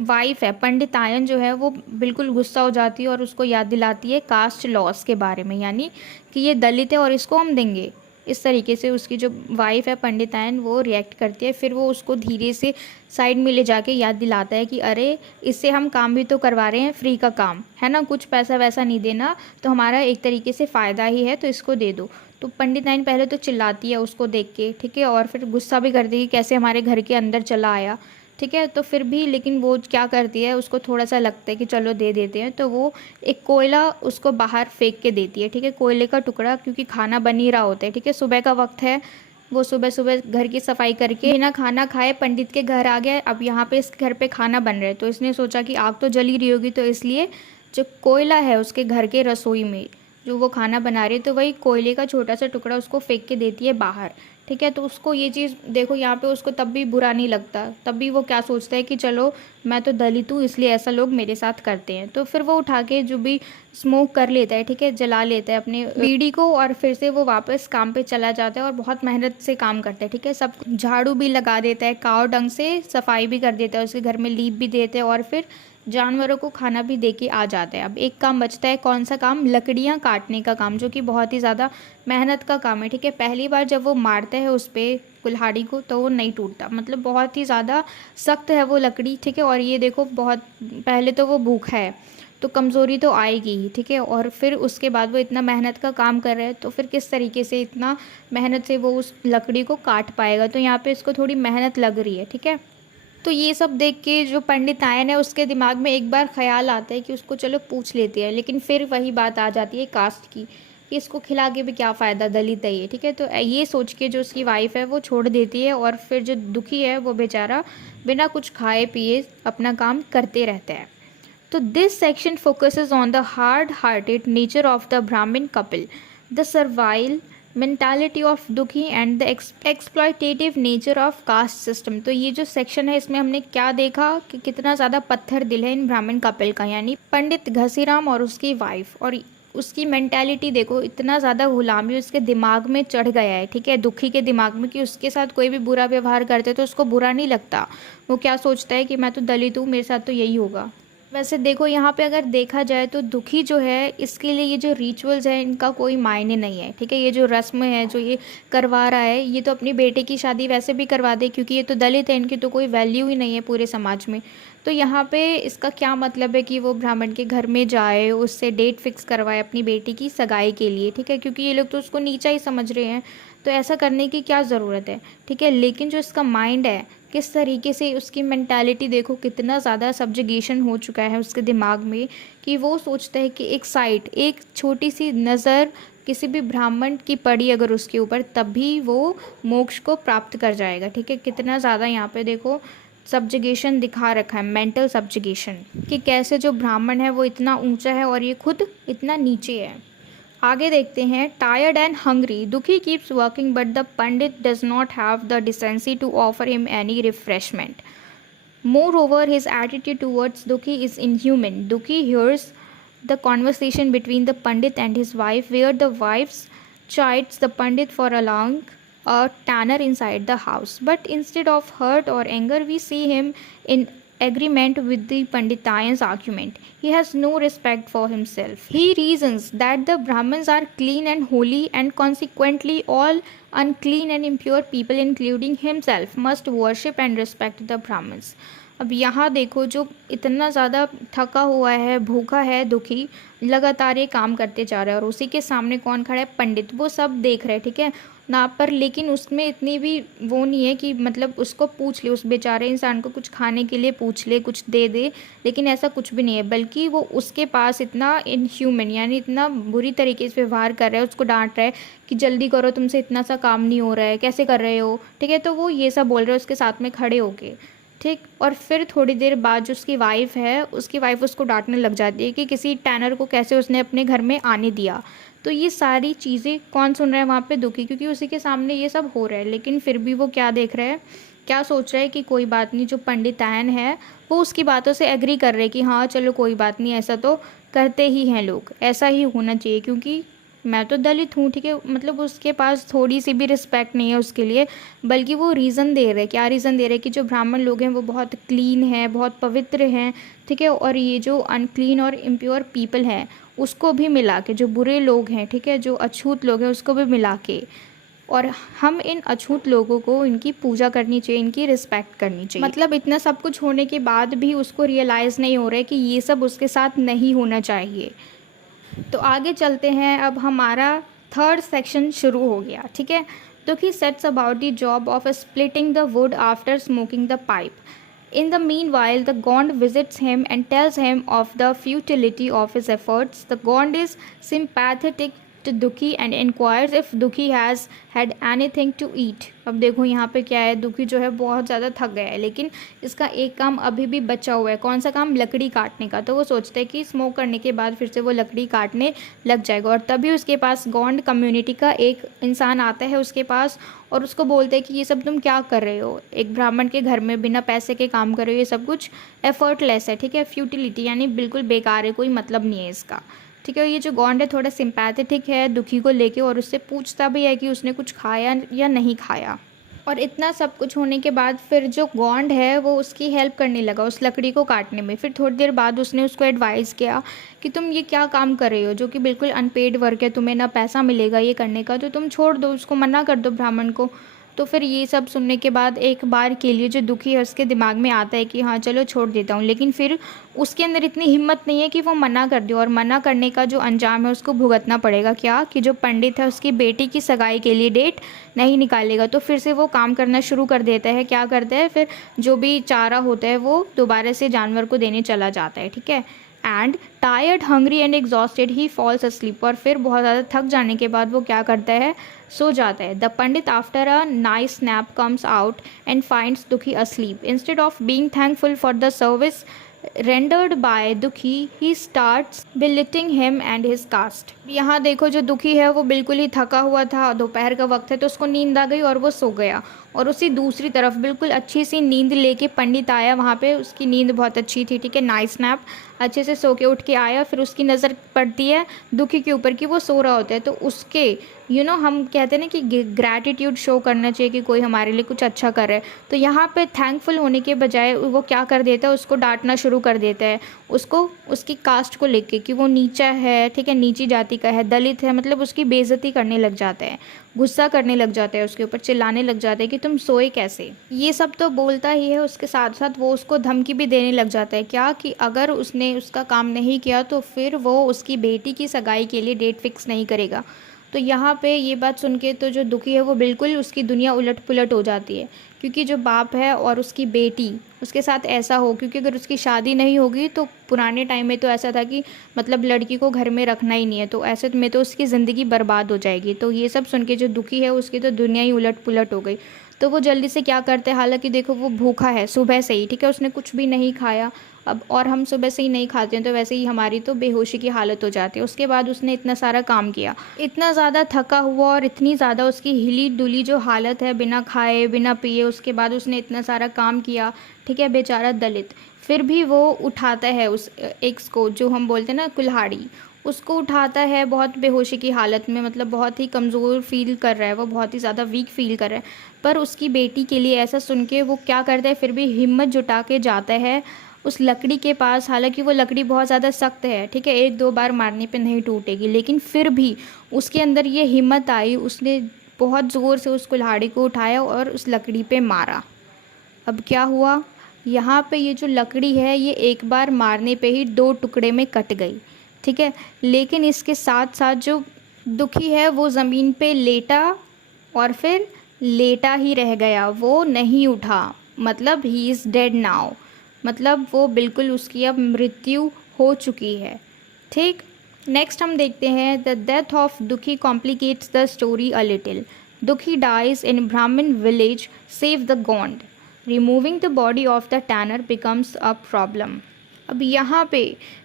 वाइफ है पंडितायन जो है वो बिल्कुल गुस्सा हो जाती है और उसको याद दिलाती है कास्ट लॉस के बारे में, यानी कि ये दलित है और इसको हम देंगे। इस तरीके से उसकी जो वाइफ है पंडितायन वो रिएक्ट करती है। फिर वो उसको धीरे से साइड में ले जाके याद दिलाता है कि अरे इससे हम काम भी तो करवा रहे हैं, फ्री का काम है ना, कुछ पैसा वैसा नहीं देना, तो हमारा एक तरीके से फ़ायदा ही है, तो इसको दे दो। तो पंडितायन पहले तो चिल्लाती है उसको देख के, ठीक है, और फिर गुस्सा भी करती है कि कैसे हमारे घर के अंदर चला आया, ठीक है। तो फिर भी लेकिन वो क्या करती है, उसको थोड़ा सा लगता है कि चलो दे देते हैं, तो वो एक कोयला उसको बाहर फेंक के देती है, ठीक है, कोयले का टुकड़ा, क्योंकि खाना बन ही रहा होता है, ठीक है, सुबह का वक्त है। वो सुबह सुबह घर की सफाई करके बिना खाना खाए पंडित के घर आ गया। अब यहाँ पे इसके घर पे खाना बन रहा है, तो इसने सोचा कि आग तो जल ही रही होगी, तो इसलिए जो कोयला है उसके घर के रसोई में जो वो खाना बना रही है, तो वही कोयले का छोटा सा टुकड़ा उसको फेंक के देती है बाहर, ठीक है। तो उसको ये चीज़ देखो यहाँ पे उसको तब भी बुरा नहीं लगता, तब भी वो क्या सोचता है कि चलो मैं तो दलित हूँ इसलिए ऐसा लोग मेरे साथ करते हैं। तो फिर वो उठा के जो भी स्मोक कर लेता है, ठीक है, जला लेता है अपने बीड़ी को, और फिर से वो वापस काम पे चला जाता है और बहुत मेहनत से काम करता है, ठीक है। सब झाड़ू भी लगा देता है, काव ढंग से सफाई भी कर देता है, उसके घर में लीप भी देते हैं और फिर जानवरों को खाना भी दे के आ जाता है। अब एक काम बचता है, कौन सा काम, लकड़ियाँ काटने का काम, जो कि बहुत ही ज़्यादा मेहनत का काम है, ठीक है। पहली बार जब वो मारता है उस पर कुल्हाड़ी को तो वो नहीं टूटता, मतलब बहुत ही ज़्यादा सख्त है वो लकड़ी, ठीक है। और ये देखो बहुत पहले तो वो भूखा है तो कमज़ोरी तो आएगी ही, ठीक है, और फिर उसके बाद वो इतना मेहनत का काम कर रहा है, तो फिर किस तरीके से इतना मेहनत से वो उस लकड़ी को काट पाएगा। तो यहाँ पे इसको थोड़ी मेहनत लग रही है, ठीक है। तो ये सब देख के जो पंडितायन है उसके दिमाग में एक बार ख्याल आता है कि उसको चलो पूछ लेती है, लेकिन फिर वही बात आ जाती है कास्ट की कि इसको खिला के भी क्या फ़ायदा, दलित है ये, ठीक है। तो ये सोच के जो उसकी वाइफ है वो छोड़ देती है, और फिर जो दुखी है वो बेचारा बिना कुछ खाए पिए अपना काम करते रहता है। तो this section focuses on the hard hearted nature of the Brahmin couple, the servile mentality of Dukhi and the exploitative nature of caste system. तो ये जो सेक्शन है इसमें हमने क्या देखा कि कितना ज़्यादा पत्थर दिल है इन ब्राह्मण कपल का, यानी पंडित घसीराम और उसकी वाइफ, और उसकी मेंटालिटी देखो, इतना ज़्यादा गुलामी उसके दिमाग में चढ़ गया है, ठीक है, दुखी के दिमाग में, कि उसके साथ कोई भी बुरा व्यवहार करते तो उसको बुरा नहीं लगता। वो क्या सोचता है कि मैं तो दलित हूँ, मेरे साथ तो यही होगा, वैसे देखो यहाँ पे अगर देखा जाए तो दुखी जो है इसके लिए ये जो रिचुअल्स है इनका कोई मायने नहीं है, ठीक है। ये जो रस्म है जो ये करवा रहा है, ये तो अपनी बेटे की शादी वैसे भी करवा दे क्योंकि ये तो दलित है, इनकी तो कोई वैल्यू ही नहीं है पूरे समाज में। तो यहाँ पे इसका क्या मतलब है कि वो ब्राह्मण के घर में जाए, उससे डेट फिक्स करवाए अपनी बेटी की सगाई के लिए, ठीक है, क्योंकि ये लोग तो उसको नीचा ही समझ रहे हैं। तो ऐसा करने की क्या ज़रूरत है, ठीक है। लेकिन जो इसका माइंड है, किस तरीके से उसकी मेंटालिटी देखो, कितना ज़्यादा सब्जुगेशन हो चुका है उसके दिमाग में कि वो सोचता है कि एक साइड, एक छोटी सी नज़र किसी भी ब्राह्मण की पड़ी अगर उसके ऊपर, तब भी वो मोक्ष को प्राप्त कर जाएगा, ठीक है। कितना ज़्यादा यहाँ पे देखो सब्जुगेशन दिखा रखा है, मेंटल सब्जुगेशन, कि कैसे जो ब्राह्मण है वो इतना ऊंचा है और ये खुद इतना नीचे है। आगे देखते हैं। Tired and hungry, Dukhi keeps working but the pandit does not have the decency to offer him any refreshment. Moreover, his attitude towards Dukhi is inhuman. Dukhi hears the conversation between the Pandit and his wife, where the wife chides the Pandit for allowing a tanner inside the house. But instead of hurt or anger, we see him in agreement with the Panditayan's argument. He has no respect for himself. He reasons that the Brahmins are clean and holy, and consequently all unclean and impure people, including himself, must worship and respect the Brahmins. अब यहाँ देखो, जो इतना ज़्यादा थका हुआ है, भूखा है दुखी, लगातार ये काम करते जा रहा है और उसी के सामने कौन खड़ा है, पंडित, वो सब देख रहे हैं, ठीक है ना। पर लेकिन उसमें इतनी भी वो नहीं है कि मतलब उसको पूछ ले, उस बेचारे इंसान को कुछ खाने के लिए पूछ ले, कुछ दे दे, लेकिन ऐसा कुछ भी नहीं है। बल्कि वो उसके पास इतना इनह्यूमन, यानी इतना बुरी तरीके से व्यवहार कर रहा है, उसको डांट रहा है कि जल्दी करो, तुमसे इतना सा काम नहीं हो रहा है, कैसे कर रहे हो, ठीक है। तो वो ये सब बोल रहे हैं उसके साथ में खड़े होके, ठीक। और फिर थोड़ी देर बाद जो उसकी वाइफ है, उसकी वाइफ उसको डांटने लग जाती है कि किसी टैनर को कैसे उसने अपने घर में आने दिया। तो ये सारी चीज़ें कौन सुन रहा है वहाँ पे, दुखी, क्योंकि उसी के सामने ये सब हो रहा है। लेकिन फिर भी वो क्या देख रहा है, क्या सोच रहा है कि कोई बात नहीं, जो पंडितायन है वो उसकी बातों से एग्री कर रहे हैं कि हाँ चलो कोई बात नहीं, ऐसा तो करते ही हैं लोग, ऐसा ही होना चाहिए क्योंकि मैं तो दलित हूँ, ठीक है। मतलब उसके पास थोड़ी सी भी रिस्पेक्ट नहीं है उसके लिए, बल्कि वो रीज़न दे रहे हैं। क्या रीज़न दे रहे हैं कि जो ब्राह्मण लोग हैं वो बहुत क्लीन हैं, बहुत पवित्र हैं, ठीक है, और ये जो अनक्लीन और इम्प्योर पीपल हैं उसको भी मिला के, जो बुरे लोग हैं, ठीक है, जो अछूत लोग हैं उसको भी मिला के, और हम इन अछूत लोगों को इनकी पूजा करनी चाहिए, इनकी रिस्पेक्ट करनी चाहिए। मतलब इतना सब कुछ होने के बाद भी उसको रियलाइज़ नहीं हो रहा है कि ये सब उसके साथ नहीं होना चाहिए। तो आगे चलते हैं। अब हमारा थर्ड सेक्शन शुरू हो गया, ठीक है। तो he sets about the job of splitting the wood after smoking the pipe. In the meanwhile, the Gond visits him and tells him of the futility of his efforts. The Gond is sympathetic to Dukhi and inquires if Dukhi has had anything to eat. अब देखो यहाँ पे क्या है, दुखी जो है बहुत ज़्यादा थक गया है, लेकिन इसका एक काम अभी भी बचा हुआ है। कौन सा काम, लकड़ी काटने का। तो वो सोचता है कि स्मोक करने के बाद फिर से वो लकड़ी काटने लग जाएगा, और तभी उसके पास गोंड कम्युनिटी का एक इंसान आता है उसके पास और उसको बोलते हैं कि ये सब तुम क्या कर रहे हो, एक ब्राह्मण के घर में बिना पैसे के काम कर रहे हो, ये सब कुछ एफर्टलेस है, ठीक है, फ्यूटिलिटी यानी बिल्कुल बेकार है, कोई मतलब नहीं है इसका, ठीक है। ये जो गॉन्ड है थोड़ा सिंपैथेटिक है दुखी को लेके, और उससे पूछता भी है कि उसने कुछ खाया या नहीं खाया। और इतना सब कुछ होने के बाद फिर जो गॉन्ड है वो उसकी हेल्प करने लगा उस लकड़ी को काटने में। फिर थोड़ी देर बाद उसने उसको एडवाइस किया कि तुम ये क्या काम कर रहे हो, जो कि बिल्कुल अनपेड वर्क है, तुम्हें ना पैसा मिलेगा ये करने का, तो तुम छोड़ दो, उसको मना कर दो ब्राह्मण को। तो फिर ये सब सुनने के बाद एक बार के लिए जो दुखी है उसके दिमाग में आता है कि हाँ चलो छोड़ देता हूँ, लेकिन फिर उसके अंदर इतनी हिम्मत नहीं है कि वो मना कर दे, और मना करने का जो अंजाम है उसको भुगतना पड़ेगा। क्या कि जो पंडित है उसकी बेटी की सगाई के लिए डेट नहीं निकालेगा। तो फिर से वो काम करना शुरू कर देता है। क्या करता है, फिर जो भी चारा होता है वो दोबारा से जानवर को देने चला जाता है, ठीक है। And tired, hungry and exhausted he falls asleep. और फिर बहुत ज़्यादा थक जाने के बाद वो क्या करता है, सो जाता है। The pandit after a nice snap comes out and finds Dukhi asleep. Instead of being thankful for the service rendered by दुखी, he starts belittling him and his caste। यहाँ देखो जो दुखी है वो बिल्कुल ही थका हुआ था, दोपहर का वक्त है तो उसको नींद आ गई और वो सो गया। और उसी दूसरी तरफ बिल्कुल अच्छी सी नींद लेके पंडित आया वहाँ पे, उसकी नींद बहुत अच्छी थी, ठीक है, नाइस नैप, अच्छे से सो के उठ के आया। फिर उसकी नज़र पड़ती है दुखी के ऊपर कि वो सो रहा होता है, तो उसके हम कहते हैं ना कि ग्रैटिट्यूड शो करना चाहिए कि कोई हमारे लिए कुछ अच्छा कर रहा है। तो यहाँ पे थैंकफुल होने के बजाय वो क्या कर देता है, उसको डांटना शुरू कर देता है, उसको उसकी कास्ट को लेके कि वो नीचा है, ठीक है, नीची जाति का है, दलित है, मतलब उसकी बेइज्जती करने लग जाता है, गुस्सा करने लग जाता है, उसके ऊपर चिल्लाने लग जाता है कि तुम सोए कैसे। ये सब तो बोलता ही है, उसके साथ साथ वो उसको धमकी भी देने लग जाता है, क्या कि अगर उसने उसका काम नहीं किया तो फिर वो उसकी बेटी की सगाई के लिए डेट फिक्स नहीं करेगा। तो यहाँ पे ये बात सुन के तो जो दुखी है वो बिल्कुल उसकी दुनिया उलट पुलट हो जाती है, क्योंकि जो बाप है और उसकी बेटी उसके साथ ऐसा हो, क्योंकि अगर उसकी शादी नहीं होगी तो पुराने टाइम में तो ऐसा था कि मतलब लड़की को घर में रखना ही नहीं है, तो ऐसे में तो उसकी ज़िंदगी बर्बाद हो जाएगी। तो ये सब सुन के जो दुखी है उसकी तो दुनिया ही उलट पुलट हो गई। तो वो जल्दी से क्या करते हैं, हालांकि देखो वो भूखा है सुबह से ही, ठीक है, उसने कुछ भी नहीं खाया। अब और हम सुबह से ही नहीं खाते हैं तो वैसे ही हमारी तो बेहोशी की हालत हो जाती है। उसके बाद उसने इतना सारा काम किया, इतना ज़्यादा थका हुआ और इतनी ज़्यादा उसकी हिली डुली जो हालत है बिना खाए बिना पिए, उसके बाद उसने इतना सारा काम किया, ठीक है, बेचारा दलित। फिर भी वो उठाता है उस एक्स को, जो हम बोलते हैं ना कुल्हाड़ी, उसको उठाता है बहुत बेहोशी की हालत में, मतलब बहुत ही कमज़ोर फील कर रहा है, वो बहुत ही ज़्यादा वीक फील कर रहा है। पर उसकी बेटी के लिए ऐसा सुन के वो क्या करता है, फिर भी हिम्मत जुटा के जाता है उस लकड़ी के पास। हालांकि वो लकड़ी बहुत ज़्यादा सख्त है, ठीक है, एक दो बार मारने पे नहीं टूटेगी, लेकिन फिर भी उसके अंदर ये हिम्मत आई, उसने बहुत ज़ोर से उस कुल्हाड़ी को उठाया और उस लकड़ी पे मारा। अब क्या हुआ, यहाँ पे ये जो लकड़ी है ये एक बार मारने पे ही दो टुकड़े में कट गई, ठीक है, लेकिन इसके साथ साथ जो दुखी है वो ज़मीन पे लेटा और फिर लेटा ही रह गया, वो नहीं उठा, मतलब ही इज़ डेड नाउ, मतलब वो बिल्कुल उसकी अब मृत्यु हो चुकी है। ठीक, नेक्स्ट हम देखते हैं द डेथ ऑफ दुखी complicates the story a little. दुखी डाइज इन ब्राह्मण village, save the Gond, removing the body of the tenor becomes a problem. अब यहाँ पे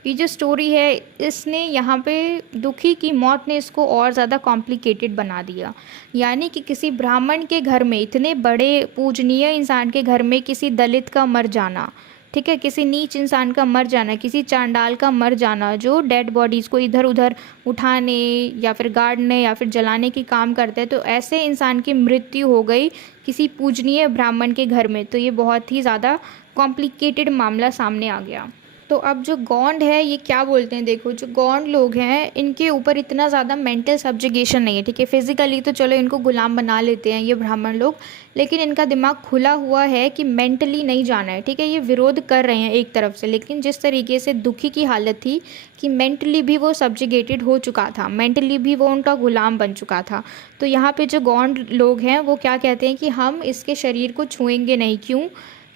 ये जो स्टोरी है, इसने यहाँ पे दुखी की मौत ने इसको और ज़्यादा कॉम्प्लिकेटेड बना दिया। यानी कि किसी ब्राह्मण के घर में, इतने बड़े पूजनीय इंसान के घर में किसी दलित का मर जाना, ठीक है, किसी नीच इंसान का मर जाना, किसी चांडाल का मर जाना जो डेड बॉडीज़ को इधर उधर उठाने या फिर गाड़ने या फिर जलाने की काम करते हैं, तो ऐसे इंसान की मृत्यु हो गई किसी पूजनीय ब्राह्मण के घर में। तो ये बहुत ही ज़्यादा कॉम्प्लिकेटेड मामला सामने आ गया। तो अब जो गौंड है ये क्या बोलते हैं, देखो जो गौंड लोग हैं इनके ऊपर इतना ज़्यादा मेंटल सब्जुगेशन नहीं है, ठीक है, फिजिकली तो चलो इनको गुलाम बना लेते हैं ये ब्राह्मण लोग, लेकिन इनका दिमाग खुला हुआ है कि मेंटली नहीं जाना है, ठीक है, ये विरोध कर रहे हैं एक तरफ से, लेकिन जिस तरीके से दुखी की हालत थी कि मेंटली भी वो सब्जुगेटेड हो चुका था, मेंटली भी वो उनका गुलाम बन चुका था। तो यहाँ पे जो गौंड लोग हैं वो क्या कहते हैं कि हम इसके शरीर को छुएंगे नहीं, क्यों,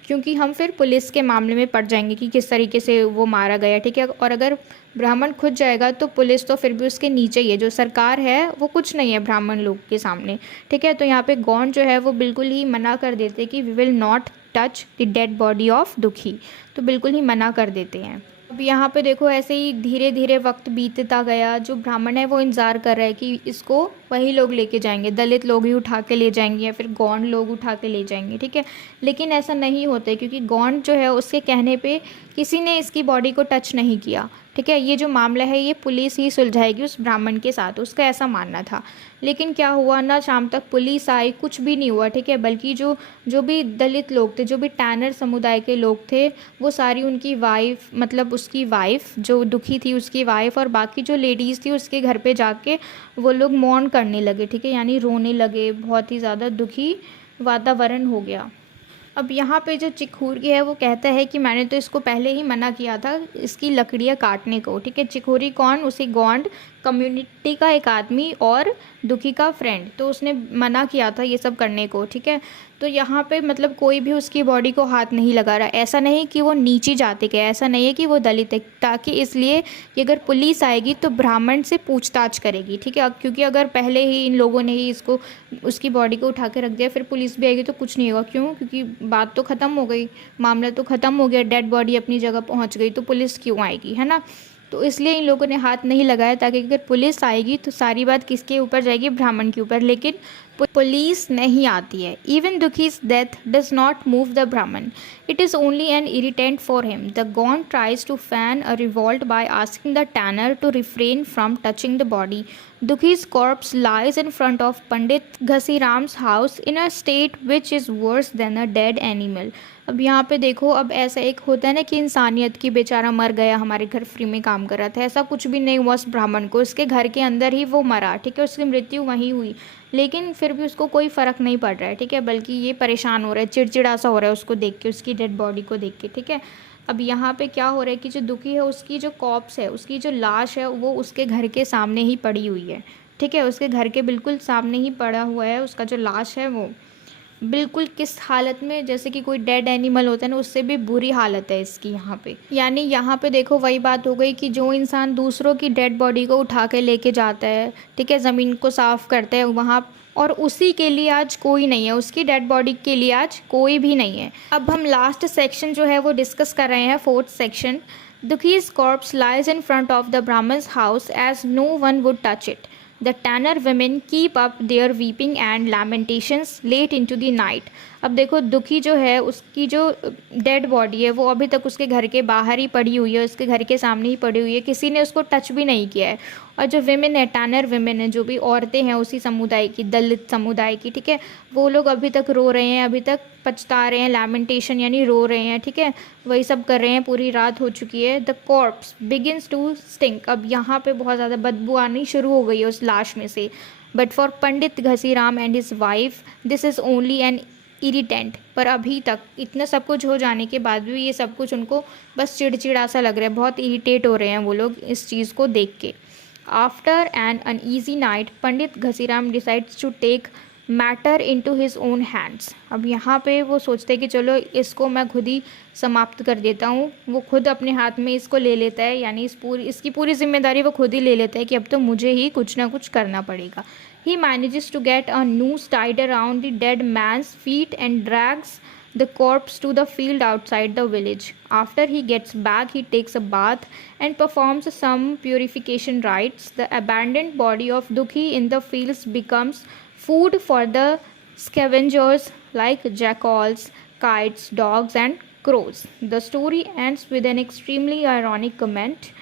क्योंकि हम फिर पुलिस के मामले में पड़ जाएंगे कि किस तरीके से वो मारा गया, ठीक है, और अगर ब्राह्मण खुद जाएगा तो पुलिस तो फिर भी उसके नीचे ही है, जो सरकार है वो कुछ नहीं है ब्राह्मण लोग के सामने, ठीक है। तो यहाँ पे गौंड जो है वो बिल्कुल ही मना कर देते कि we will not touch the dead body of Dukhi, तो बिल्कुल ही मना कर देते हैं। अब यहाँ पे देखो ऐसे ही धीरे धीरे वक्त बीतता गया, जो ब्राह्मण है वो इंतज़ार कर रहा है कि इसको वही लोग लेके जाएंगे, दलित लोग ही उठा के ले जाएंगे या फिर गौंड लोग उठा के ले जाएंगे, ठीक है, लेकिन ऐसा नहीं होता है क्योंकि गौंड जो है उसके कहने पे किसी ने इसकी बॉडी को टच नहीं किया, ठीक है, ये जो मामला है ये पुलिस ही सुलझाएगी उस ब्राह्मण के साथ, उसका ऐसा मानना था। लेकिन क्या हुआ ना, शाम तक पुलिस आई, कुछ भी नहीं हुआ, ठीक है, बल्कि जो जो भी दलित लोग थे, जो भी टैनर समुदाय के लोग थे, वो सारी उनकी वाइफ, मतलब उसकी वाइफ जो दुखी थी उसकी वाइफ और बाकी जो लेडीज़ थी उसके घर पे जाके वो लोग मौन करने लगे, ठीक है, यानी रोने लगे, बहुत ही ज़्यादा दुखी वातावरण हो गया। अब यहाँ पे जो चिखोरी है वो कहता है कि मैंने तो इसको पहले ही मना किया था इसकी लकड़ियाँ काटने को, ठीक है, चिखोरी कौन, उसी गौंड कम्युनिटी का एक आदमी और दुखी का फ्रेंड, तो उसने मना किया था ये सब करने को, ठीक है। तो यहाँ पे मतलब कोई भी उसकी बॉडी को हाथ नहीं लगा रहा, ऐसा नहीं कि वो नीची जाति के, ऐसा नहीं है कि वो दलित है, ताकि इसलिए कि अगर पुलिस आएगी तो ब्राह्मण से पूछताछ करेगी, ठीक है, क्योंकि अगर पहले ही इन लोगों ने ही इसको उसकी बॉडी को उठा के रख दिया फिर पुलिस भी आएगी तो कुछ नहीं होगा, क्यों, क्योंकि बात तो ख़त्म हो गई, मामला तो ख़त्म हो गया, डेड बॉडी अपनी जगह पहुँच गई, तो पुलिस क्यों आएगी, है ना। तो इसलिए इन लोगों ने हाथ नहीं लगाया, ताकि अगर पुलिस आएगी तो सारी बात किसके ऊपर जाएगी, ब्राह्मण के ऊपर। लेकिन पुलिस नहीं आती है। Even Dukhi's death does not move the Brahman. It is only an irritant for him. The Gond tries to fan a revolt by asking the tanner to refrain from touching the body. Dukhi's corpse lies in front of Pandit Ghasiram's house in a state which is worse than a dead animal. अब यहाँ पे देखो, अब ऐसा एक होता है ना कि इंसानियत की, बेचारा मर गया, हमारे घर फ्री में काम कर रहा था, ऐसा कुछ भी नहीं हुआ उस ब्राह्मण को, उसके घर के अंदर ही वो मरा, ठीक है, उसकी मृत्यु वहीं हुई, लेकिन फिर भी उसको कोई फ़र्क नहीं पड़ रहा है, ठीक है, बल्कि ये परेशान हो रहा है, चिड़चिड़ा सा हो रहा है उसको देख के, उसकी डेड बॉडी को देख के, ठीक है। अब यहाँ पे क्या हो रहा है कि जो दुखी है उसकी जो कॉप्स है, उसकी जो लाश है वो उसके घर के सामने ही पड़ी हुई है, ठीक है, उसके घर के बिल्कुल सामने ही पड़ा हुआ है उसका जो लाश है वो बिल्कुल किस हालत में, जैसे कि कोई डेड एनिमल होता है ना, उससे भी बुरी हालत है इसकी यहाँ पे। यानी यहाँ पे देखो वही बात हो गई कि जो इंसान दूसरों की डेड बॉडी को उठा के लेके जाता है, ठीक है, ज़मीन को साफ़ करता है वहाँ, और उसी के लिए आज कोई नहीं है, उसकी डेड बॉडी के लिए आज कोई भी नहीं है। अब हम लास्ट सेक्शन जो है वो डिस्कस कर रहे हैं, fourth section. Dukhi's corpse lies in front of the Brahman's house as no one would touch it. The tanner women keep up their weeping and lamentations late into the night. अब देखो दुखी जो है उसकी जो डेड बॉडी है वो अभी तक उसके घर के बाहर ही पड़ी हुई है, उसके घर के सामने ही पड़ी हुई है, किसी ने उसको टच भी नहीं किया है। और जो विमेन है, टैनर विमेन है, जो भी औरतें हैं उसी समुदाय की, दलित समुदाय की, ठीक है, वो लोग अभी तक रो रहे हैं, अभी तक पछता रहे हैं, लैमेंटेशन यानी रो रहे हैं, ठीक है, वही सब कर रहे हैं, पूरी रात हो चुकी है। The corpse begins to stink. अब यहाँ पे बहुत ज़्यादा बदबू आनी शुरू हो गई है उस लाश में से। But for pandit Ghasiram and his wife this is only an irritant. पर अभी तक इतना सब कुछ हो जाने के बाद भी ये सब कुछ उनको बस चिड़चिड़ा सा लग रहा है, बहुत इरिटेट हो रहे हैं वो लोग इस चीज़ को देख के। After an uneasy night pandit Ghasiram decides to take matter into his own hands. अब यहाँ पे वो सोचते हैं कि चलो इसको मैं खुद ही समाप्त कर देता हूँ, वो खुद अपने हाथ में इसको ले लेता है, यानी इसकी पूरी जिम्मेदारी वो खुद ही ले लेता है कि अब तो मुझे ही कुछ ना कुछ करना पड़ेगा। He manages to get a noose tied around the dead man's feet and drags the corpse to the field outside the village. After he gets back, he takes a bath and performs some purification rites. The abandoned body of Dukhi in the fields becomes food for the scavengers like jackals, kites, dogs, and crows. The story ends with an extremely ironic comment.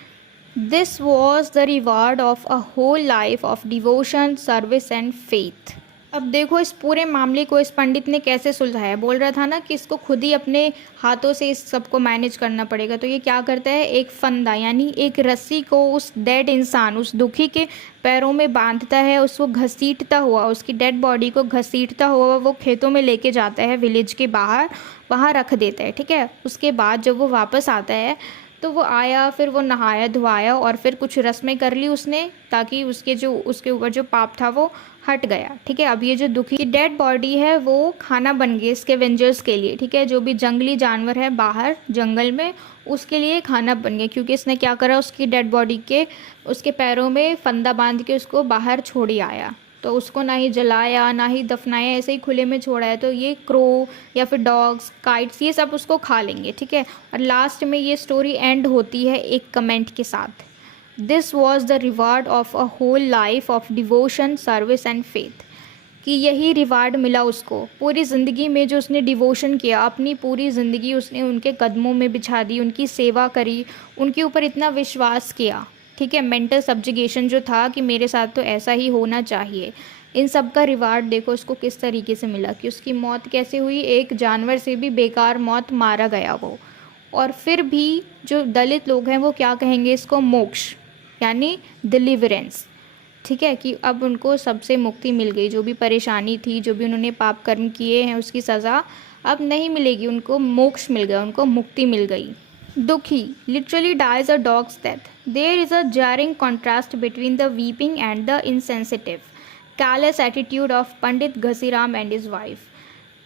This was the reward of a whole life of devotion, service and faith. अब देखो इस पूरे मामले को इस पंडित ने कैसे सुलझाया। बोल रहा था ना कि इसको खुद ही अपने हाथों से इस सबको मैनेज करना पड़ेगा, तो ये क्या करता है, एक फंदा यानी एक रस्सी को उस डेड इंसान, उस दुखी के पैरों में बांधता है, उसको घसीटता हुआ, उसकी डेड बॉडी को घसीटता हुआ वो खेतों में लेके जाता है, विलेज के बाहर, वहाँ रख देता है, ठीक है। उसके बाद जब वो वापस आता है तो वो आया, फिर वो नहाया धोआया और फिर कुछ रस्में कर ली उसने, ताकि उसके ऊपर जो पाप था वो हट गया, ठीक है। अब ये जो दुखी की डेड बॉडी है वो खाना बन गई स्कैवेंजर्स के लिए, ठीक है, जो भी जंगली जानवर है बाहर जंगल में उसके लिए खाना बन गया, क्योंकि इसने क्या करा, उसकी डेड बॉडी के उसके पैरों में फंदा बांध के उसको बाहर छोड़ ही आया। तो उसको ना ही जलाया ना ही दफनाया, ऐसे ही खुले में छोड़ा है, तो ये क्रो या फिर डॉग्स, काइट्स, ये सब उसको खा लेंगे, ठीक है। और लास्ट में ये स्टोरी एंड होती है एक कमेंट के साथ, this was the reward of a whole life of devotion, service and faith. कि यही रिवार्ड मिला उसको पूरी ज़िंदगी में, जो उसने डिवोशन किया, अपनी पूरी ज़िंदगी उसने उनके कदमों में बिछा दी, उनकी सेवा करी, उनके ऊपर इतना विश्वास किया, ठीक है, मेंटल सब्जुगेशन जो था कि मेरे साथ तो ऐसा ही होना चाहिए। इन सब का रिवार्ड देखो उसको किस तरीके से मिला, कि उसकी मौत कैसे हुई, एक जानवर से भी बेकार मौत मारा गया वो। और फिर भी जो दलित लोग हैं वो क्या कहेंगे इसको, मोक्ष यानी डिलीवरेंस, ठीक है, कि अब उनको सबसे मुक्ति मिल गई, जो भी परेशानी थी, जो भी उन्होंने पाप कर्म किए हैं उसकी सज़ा अब नहीं मिलेगी, उनको मोक्ष मिल गया, उनको मुक्ति मिल गई। दुखी literally dies a dog's death. There is a jarring contrast between the weeping and the insensitive, callous attitude of Pandit Ghasiram and his wife.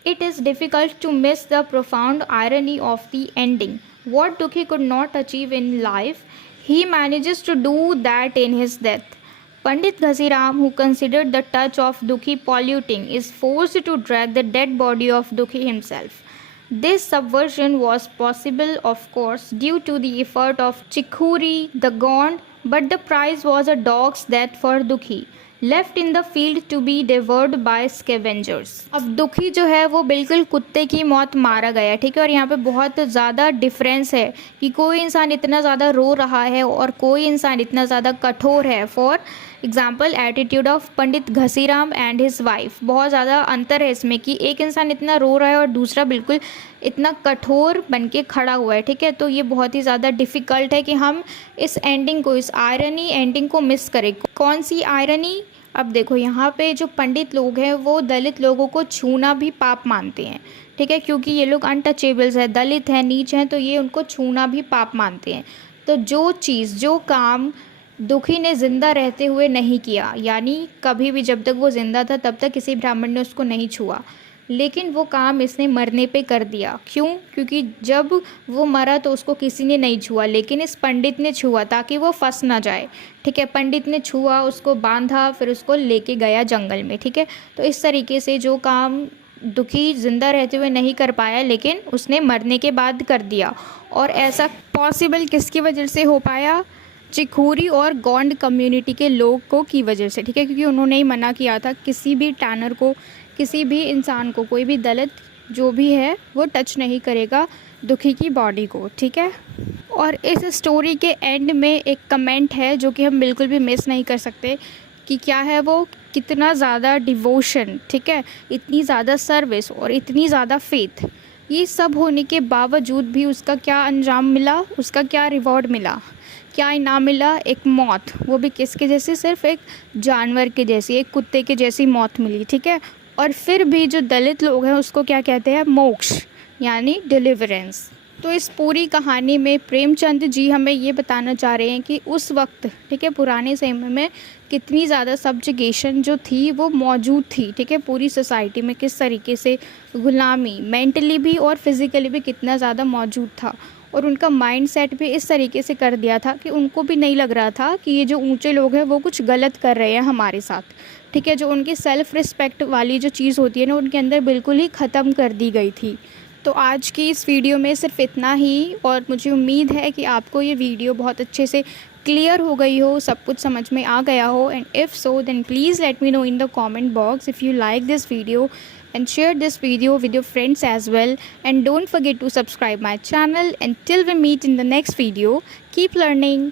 It is difficult to miss the profound irony of the ending. What Dukhi could not achieve in life, he manages to do that in his death. Pandit Ghasiram, who considered the touch of Dukhi polluting, is forced to drag the dead body of Dukhi himself. This subversion was possible, of course, due to the effort of Chikhuri, the Gond, but the prize was a dog's death for Dukhi, left in the field to be devoured by scavengers. अब दुखी जो है वो बिल्कुल कुत्ते की मौत मारा गया, ठीक है। और यहाँ पे बहुत ज़्यादा डिफरेंस है कि कोई इंसान इतना ज़्यादा रो रहा है और कोई इंसान इतना ज़्यादा कठोर है। For example attitude of Pandit Ghasiram and his wife, बहुत ज़्यादा अंतर है इसमें कि एक इंसान इतना रो रहा है और दूसरा बिल्कुल इतना कठोर बन के खड़ा हुआ है, ठीक है। तो ये बहुत ही ज़्यादा डिफ़िकल्ट है कि हम इस एंडिंग को, इस आयरनी एंडिंग को मिस करें। कौन सी आयरनी? अब देखो यहाँ पे जो पंडित लोग हैं वो दलित लोगों को छूना भी पाप मानते हैं, ठीक है, क्योंकि ये लोग अनटचेबल्स हैं, दलित हैं, नीच हैं, तो ये उनको छूना भी पाप मानते हैं। तो जो चीज़, जो काम दुखी ने ज़िंदा रहते हुए नहीं किया, यानी कभी भी जब तक वो ज़िंदा था तब तक किसी ब्राह्मण ने उसको नहीं छुआ, लेकिन वो काम इसने मरने पे कर दिया। क्यों? क्योंकि जब वो मरा तो उसको किसी ने नहीं छुआ, लेकिन इस पंडित ने छुआ ताकि वो फंस ना जाए, ठीक है। पंडित ने छुआ, उसको बांधा, फिर उसको लेके गया जंगल में, ठीक है। तो इस तरीके से जो काम दुखी ज़िंदा रहते हुए नहीं कर पाया, लेकिन उसने मरने के बाद कर दिया। और ऐसा पॉसिबल किसकी वजह से हो पाया? चिखूरी और गोंड कम्युनिटी के लोगों की वजह से, ठीक है, क्योंकि उन्होंने ही मना किया था किसी भी टैनर को, किसी भी इंसान को, कोई भी दलित जो भी है वो टच नहीं करेगा दुखी की बॉडी को, ठीक है। और इस स्टोरी के एंड में एक कमेंट है जो कि हम बिल्कुल भी मिस नहीं कर सकते कि क्या है वो, कितना ज़्यादा डिवोशन, ठीक है, इतनी ज़्यादा सर्विस और इतनी ज़्यादा फेथ, ये सब होने के बावजूद भी उसका क्या अंजाम मिला, उसका क्या रिवॉर्ड मिला, क्या इनाम मिला? एक मौत, वो भी किसके जैसी? सिर्फ एक जानवर के जैसी, एक कुत्ते के जैसी मौत मिली, ठीक है। और फिर भी जो दलित लोग हैं उसको क्या कहते हैं? मोक्ष, यानी डिलीवरेंस। तो इस पूरी कहानी में प्रेमचंद जी हमें ये बताना चाह रहे हैं कि उस वक्त, ठीक है, पुराने समय में कितनी ज़्यादा सब्जुगेशन जो थी वो मौजूद थी, ठीक है, पूरी सोसाइटी में किस तरीके से गुलामी मेंटली भी और फिज़िकली भी कितना ज़्यादा मौजूद था। और उनका माइंड सेट भी इस तरीके से कर दिया था कि उनको भी नहीं लग रहा था कि ये जो ऊंचे लोग हैं वो कुछ गलत कर रहे हैं हमारे साथ, ठीक है। जो उनकी सेल्फ़ रिस्पेक्ट वाली जो चीज़ होती है ना, उनके अंदर बिल्कुल ही ख़त्म कर दी गई थी। तो आज की इस वीडियो में सिर्फ इतना ही, और मुझे उम्मीद है कि आपको ये वीडियो बहुत अच्छे से क्लियर हो गई हो, सब कुछ समझ में आ गया हो। And if so then please let me know in the comment box if you like this video, and share this video with your friends as well, and don't forget to subscribe my channel. Until we meet in the next video, keep learning.